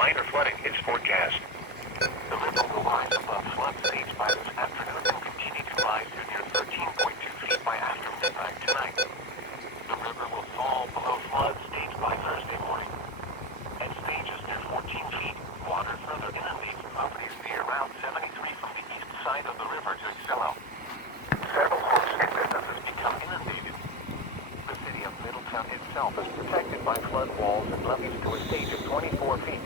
Minor flooding is forecast. The river will rise above flood stage by this afternoon and continue to rise to near 13.2 feet by after midnight tonight. The river will fall below flood stage by Thursday morning. At stages near 14 feet, water further inundates properties near Route 73 from the east side of the river to Excello. Several homes and businesses become inundated. The city of Middletown itself is protected by flood walls and levees to a stage of 24 feet.